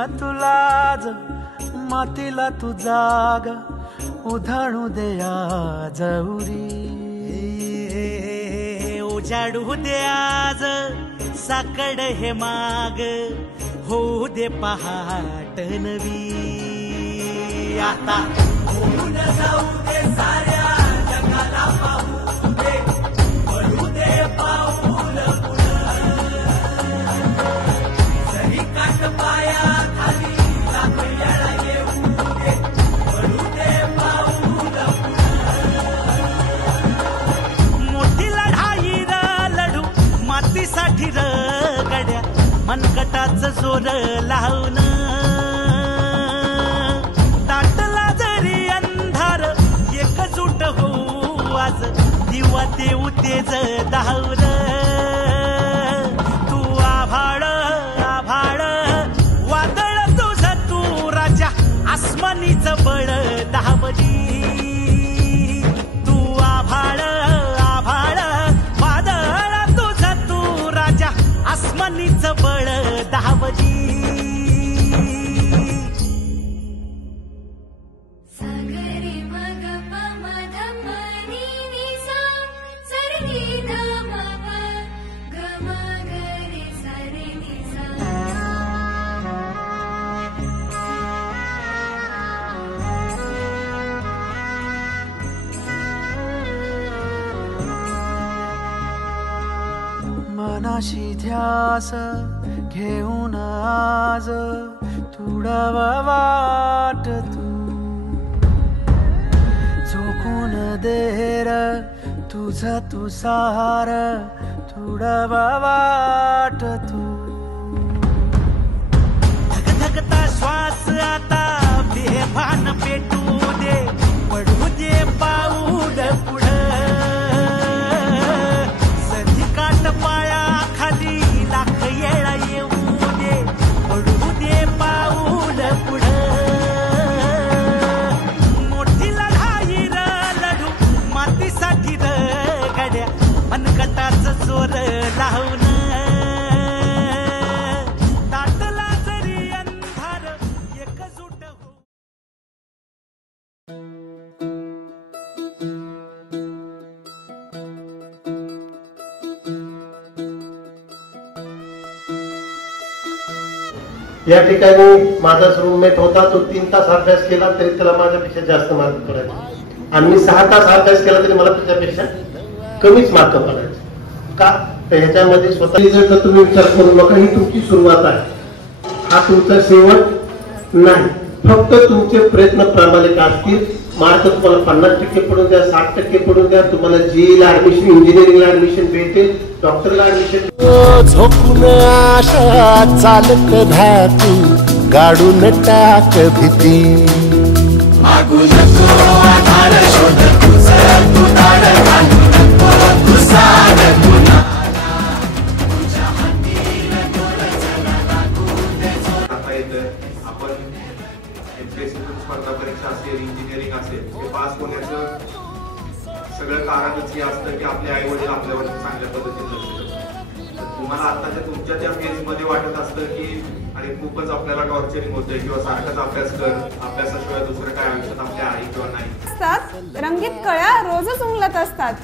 ना तुलाज मातीला तू जाग उधाणू दे आज उरी उजाडू दे आज साकड हे माग होऊ दे पहाट नवी आता होऊन जाऊ दे साऱ्या जगाला पाहू दे पडू दे पाऊल जरी काट पाया खाली लाकड्याला येऊ दे पडू दे पाऊल मोठी लढाई लढू मातीसाठी र गड्या मनगटाच जोर लावून दाटला जरी अंधार एकजूट होऊ आज दिवा देऊ तेज धावर तू आभाळ आभाळ वादळ तुझ तू राजा आसमानीच बळ धावली तू आभाळ आभाळ वादळ तुझ तू राजा आसमानीच बळ धावली मनाशी ध्यास घेऊन आज तुडावा वाट तू झोकून देर तुझ तू सार तुडावा वाट तू धगधगता श्वास आता बेभान पेटू दे पडू दे पाऊल पुढं सधी काट पाया खाली लाख येळा येऊ दे पडू दे पाऊल पुढं मोठी लढाई लढू मातीसाठी र गड्या मनगटाच जोर लावून दाटला जरी अंधार एकजूट हो या ठिकाणी माझाच रूममेट होता तो 3 तास अभ्यास केला तरी त्याला माझ्यापेक्षा जास्त मार्क पडायचे आणि मी 6 तास अभ्यास केला तरी मला त्याच्यापेक्षा कमीच मार्क पडायचे का तर ह्याच्यामध्ये स्वतः रिझल्ट तुम्ही विचार करू नका ही तुमची सुरुवात आहे हा तुमचा शेवट नाही फक्त तुमचे प्रयत्न प्रामाणिक असतील मार्क तुम्हाला 50% पडून द्या 60% पडून द्या तुम्हाला जीला ऍडमिशन इंजिनिअरिंगला ऍडमिशन भेटेल डॉक्टरला ऍडमिशन झोपून आशा चालक धातू गाडून टाक भीती मागू नको आधार शोध तुझा तू दाड घालू नको तुझा गुन्हा तुझ्या हातीला तोरचला लागू दे आता इथं आपण एमपीएससी स्पर्धा परीक्षा असेल इंजिनिअरिंग असेल हे पास होण्याचं सगळं कारणच हे असतं की आपले आई वडील आपल्यावर चांगल्या पद्धतीने लक्ष देतात तुम्हाला आताच्या तुमच्या त्या फेज मध्ये वाटत असतं की आणि खूपच आपल्याला टॉर्चरिंग होतंय किंवा सारखाच अभ्यास कर अभ्यासाशिवाय दुसरं काय आयुष्यात आपल्या आहे किंवा नाही असतात रंगीत कळ्या रोजच उमलत असतात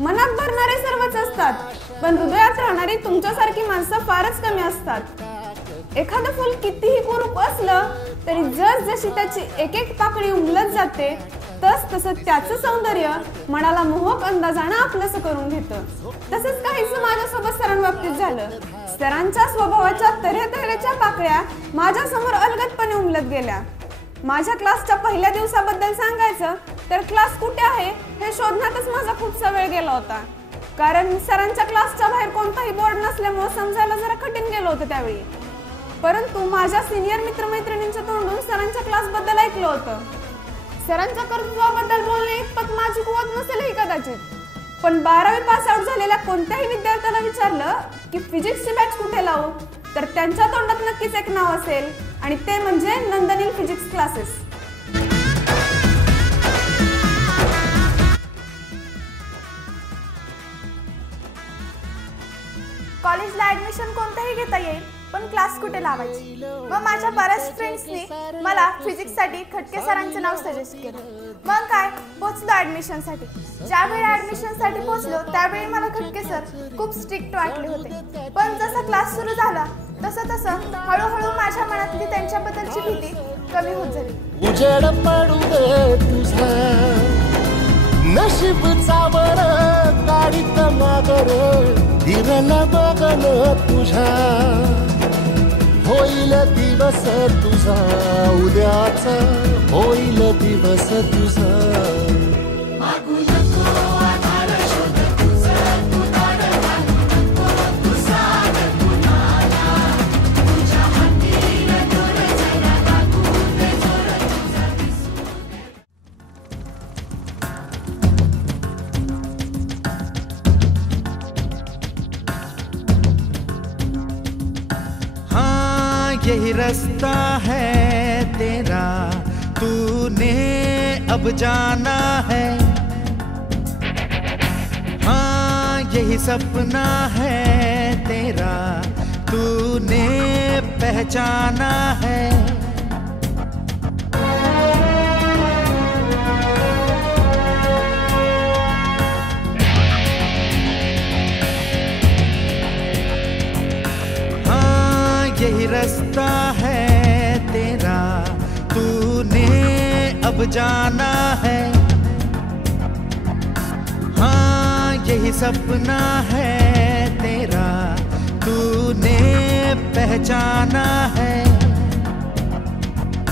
मनात भरणारे सर्वच असतात पण हृदयात राहणारी तुमच्यासारखी माणसं फारच कमी असतात एखादं फुल कितीही कुरूप असलं तरी जस जशी त्याची एक एक पाकळी उमलत जाते तस तसं त्याचं सौंदर्य मनाला मोहक अंदाजानं आपलंसं करून घेतं तसंच काहीच माझ्यासोबत सरांबाबतीत झालं सरांच्या स्वभावाच्या तऱ्हेतऱ्हेच्या पाकळ्या माझ्या समोर अलगदपणे उमलत गेल्या माझ्या क्लासच्या पहिल्या दिवसाबद्दल सांगायचं तर क्लास कुठे आहे हे शोधण्यातच माझा खूपसा वेळ गेला होता कारण सरांच्या क्लासच्या बाहेर कोणताही बोर्ड नसल्यामुळे समजायला जरा कठीण गेलं होतं त्यावेळी परंतु माझ्या सिनियर मित्रमैत्रिणींच्या तोंडून सरांच्या क्लासबद्दल ऐकलं होतं सरांच्या कर्तृत्वाबद्दल बोलणे इतपत माझी कुवत नसेलही कदाचित पण 12वी पास आउट झालेल्या कोणत्याही विद्यार्थ्याला विचारलं की फिजिक्सची बॅच कुठे लावू तर त्यांच्या तोंडात नक्कीच एक नाव असेल आणि ते म्हणजे नंदनील फिजिक्स क्लासेस कॉलेजला ऍडमिशन कोणतेही घेता येईल पण क्लास कुठे लावायची. मग माझ्या बऱ्याच फ्रेंड्सनी मला फिजिक्ससाठी खटके सरांचं नाव सजेस्ट केलं. मग काय पोचलो ॲडमिशनसाठी. ज्यावेळी ॲडमिशनसाठी पोचलो त्यावेळी मला खटके सर खूप स्ट्रिक्ट वाटले होते. पण जसा क्लास सुरू झाला तसं तसं हळूहळू माझ्या मनातली त्यांच्याबद्दलची भीती कमी होत झाली. उजेड पडू दे तुझा नशीबचा वर गाडीत मागर दिरला बघन तुझ्या होईल दिवस तुझा उद्याचा होईल दिवस तुझा. मागू नको आधार शोध तुझा तू दाड घालू नको तुझा कुणाला तुझ्या हाती नजर जरा लागू दे जोर तुझा दिसू दे. हाँ यही रास्ता है तेरा तूने अब जाना है. हाँ यही सपना है तेरा तूने पहचाना है. हाँ यही रास्ता है तेरा तूने अब जाना है. हाँ यही सपना है तेरा तूने पहचाना है.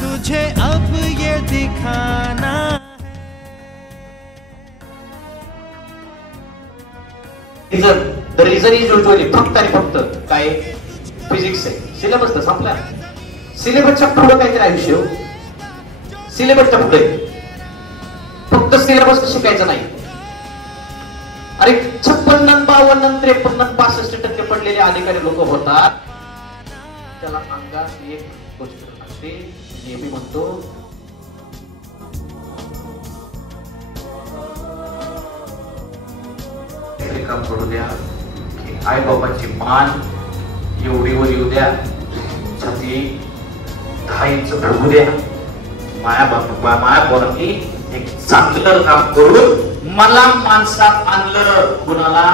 तुझे अब ये दिखाना. द रिझन इज युजली फक्त आणि फक्त काय फिजिक्स आहे. सिलेबस तर संपला. सिलेबसच्या पुढे काहीतरी आयुष्य हो. सिलेबसच्या पुढे फक्त सिलेबस शिकायचं नाही. अरे 56, 52, 53, 65% पडलेले अधिकारी लोक होतात. त्याला अंगात एक गोष्ट असते नेहमी म्हणतो काम करू द्या. आई बाबाची मान एवढी वर येऊ द्या. छाती 10 इंच भरू द्या. माया पोरांनी एक चांगलं काम करून मला माणसात आणलं. कुणाला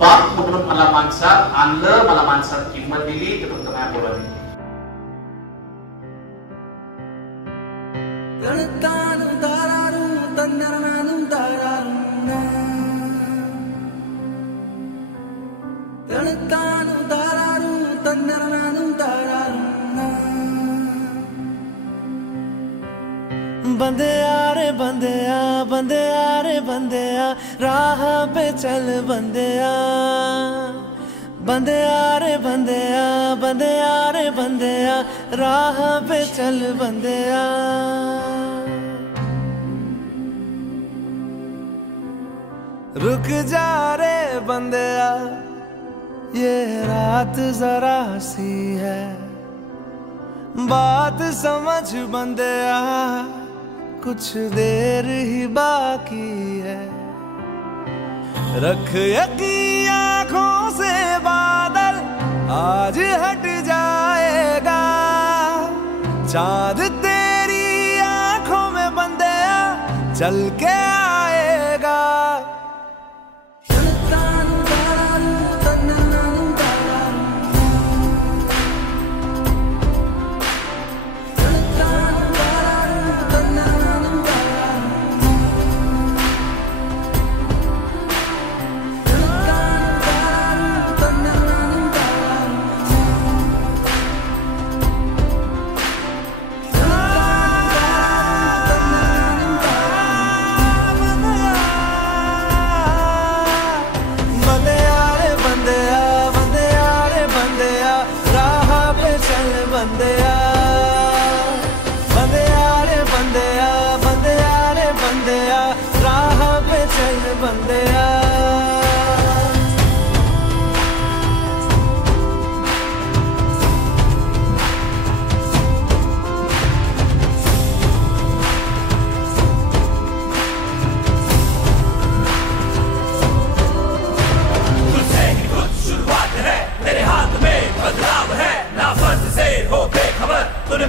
बाप म्हणून मला माणसात आणलं. मला माणसात किंमत दिली ते फक्त माया पोरांनी. बंदिया रे बंदिया बंदिया रे बंदिया राह पे चल बंदिया. बंदिया रे बंदिया बंदिया रे बंदिया राह पे चल बंदिया. रुक जा रे बंदिया ये रात जरा सी है. बात समझ बंदिया कुछ देर ही बाकी है. रख यकीन आँखों से बादल आज हट जाएगा. चांद तेरी आँखों में बंदिया चल के आएगा.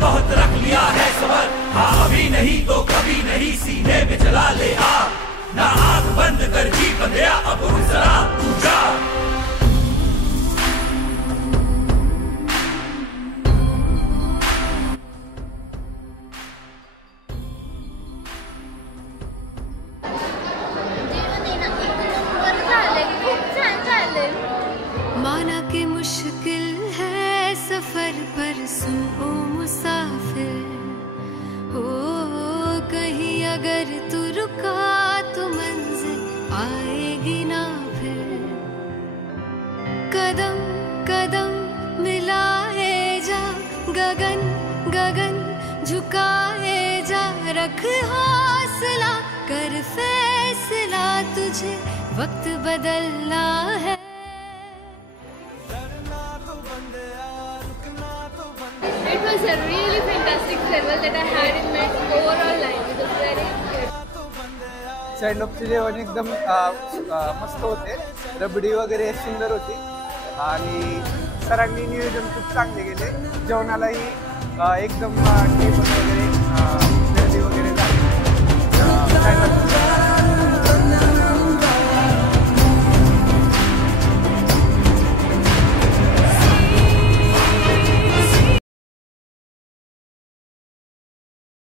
बहुत रख लिया है सबर, हाँ अभी नहीं तो कभी नहीं, सीने में जला ले आग, ना आंख बंद कर जी बंदया अब उठ जरा तू जा। माना कि मुश्किल है सफर पर सुन ओ मुसाफिर, हो कहीं अगर तू रुका तो मंजिल आएगी ना फिर। कदम कदम मिलाए जा, गगन गगन झुकाए जा, रख हौसला कर फैसला, तुझे वक्त बदलना है। It was a really fantastic farewell that I had in my overall life. It was very good. सँडऑफचे जेवण एकदम मस्त होते, रबडी वगैरे सुंदर होती आणि सरांनी नियोजन खूप चांगले गेले. जेवणालाही एकदम टेबल वगैरे गर्दी वगैरे झाली.